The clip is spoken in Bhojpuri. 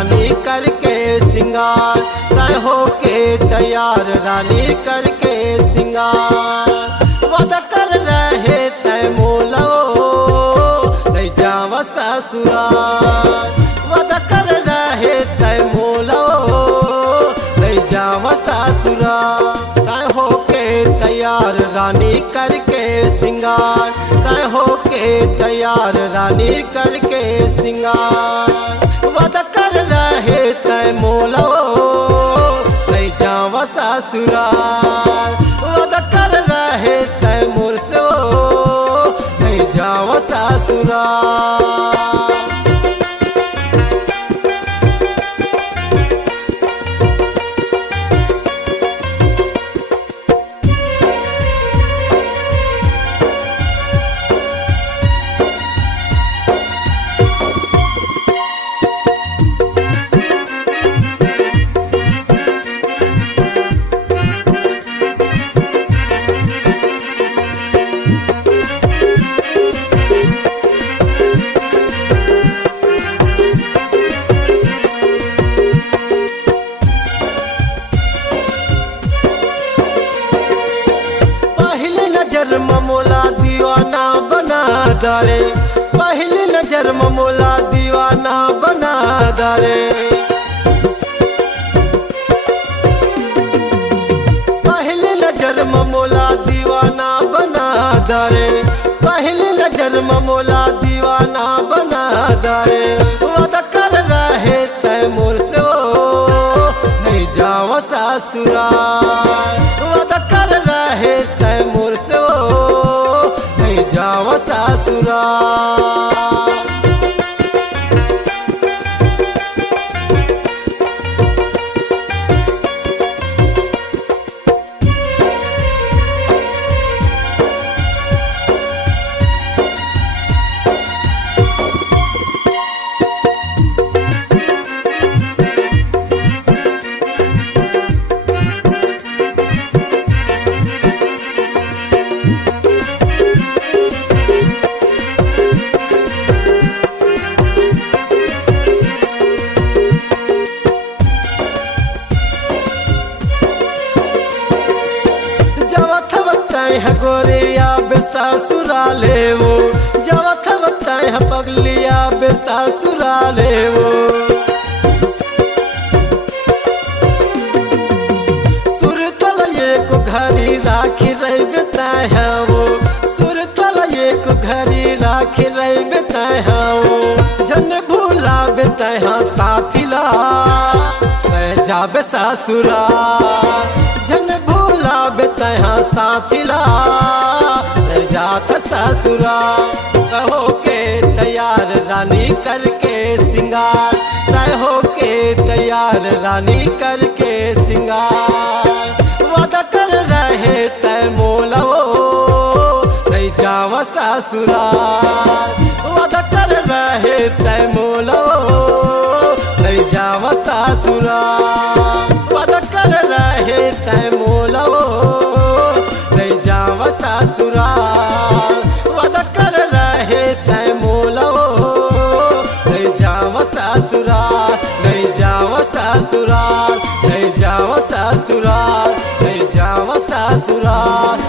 रानी करके सिंगार, तय हो के तैयार रानी करके सिंगार। वद कर रहे तय मोलो नहीं जावा ससुराल, वद कर रहे तय मोलो नहीं जावा ससुराल। तय हो के तैयार रानी करके सिंगार, तय हो के तैयार रानी करके सिंगार। वद कर रहे तय मोलो नहीं जावा ससुराल, वद कर रहे तय मोर से नहीं जावा ससुराल। मोला दीवाना बना दरे, पहली नजर में मोला दीवाना बना दरे। पहली नजर में मोला दीवाना बना दरे, पहली नजर में मोला दीवाना बना दरे। वद कर रहे तय मोर से नहीं जावा ससुराल, वद कर रहे तय मोर से नहीं जावा ससुराल। है गोरिया बेससुराले वो, जवत बताए है पगलिया बेससुराले वो। सुरतल एक घड़ी राखी रही बताए है वो, सुरतल एक घड़ी राखी रही बताए है वो। जन भूला बताए है साथी ला मैं जाबे ससुराल, जन भूला बताए है साथी ला जात ससुराल। हो के तैयार रानी करके सिंगार, तय हो के तैयार रानी करके सिंगार। वद कर रहे तय मोलो नहीं जावा ससुराल, वद कर रहे तय मोलो नहीं जावा ससुराल, वद कर रहे तय मोलो नहीं जावा ससुराल, वद कर रहे तय मोलो नहीं जावा ससुराल, नहीं जावा ससुराल, नहीं जावा ससुराल, नहीं जावा ससुराल,